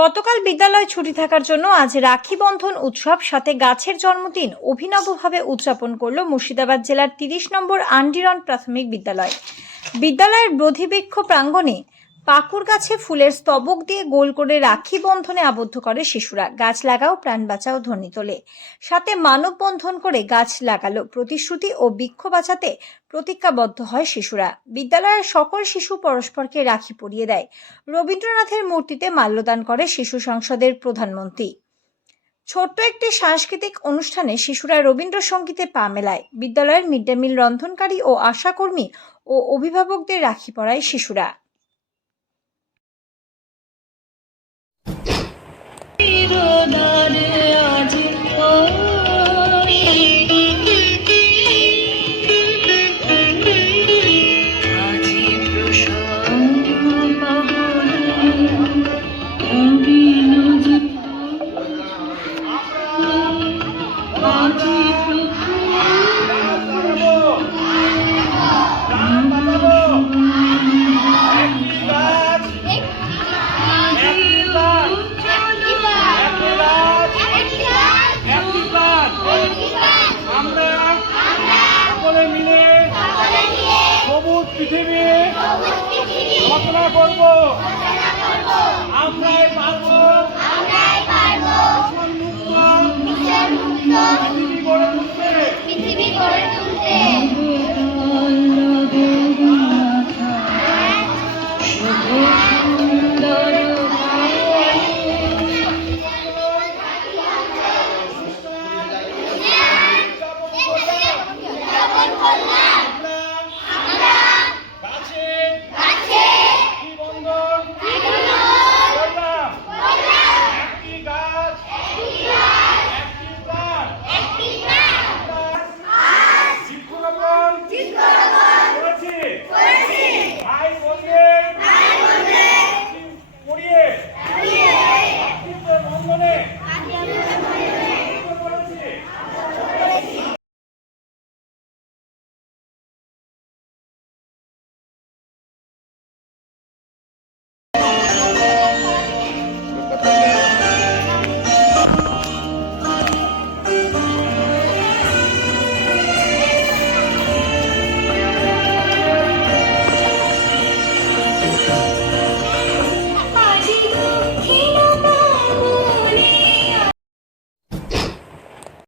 গতকাল বিদ্যালয় ছুটি থাকার জন্য আজ রাখি বন্ধন উৎসব সাথে গাছের জন্মদিন অভিনবভাবে উদযাপন করল মুর্শিদাবাদ জেলার ৩০ নম্বর আন্ডিরন প্রাথমিক বিদ্যালয়। বিদ্যালয়ের বোধিবৃক্ষ প্রাঙ্গণে পাকুড় গাছে ফুলের স্তবক দিয়ে গোল করে রাখি বন্ধনে আবদ্ধ করে শিশুরা। গাছ লাগাও প্রাণ বাঁচাও ধ্বনি তোলে, সাথে মানববন্ধন করে গাছ লাগালো প্রতিশ্রুতি ও বৃক্ষ বাঁচাতে প্রতিজ্ঞাবদ্ধ হয় শিশুরা। বিদ্যালয়ের সকল শিশু পরস্পরকে রাখি পরিয়ে দেয়। রবীন্দ্রনাথের মূর্তিতে মাল্যদান করে শিশু সংসদের প্রধানমন্ত্রী। ছোট্ট একটি সাংস্কৃতিক অনুষ্ঠানে শিশুরা রবীন্দ্রসঙ্গীতে পা মেলায়। বিদ্যালয়ের মিড ডে মিল রন্ধনকারী ও আশাকর্মী ও অভিভাবকদের রাখি পরায় শিশুরা। পৃথিবী রচনা করব, আমরাই পারব পৃথিবী গড়ে তুলতে। করলাম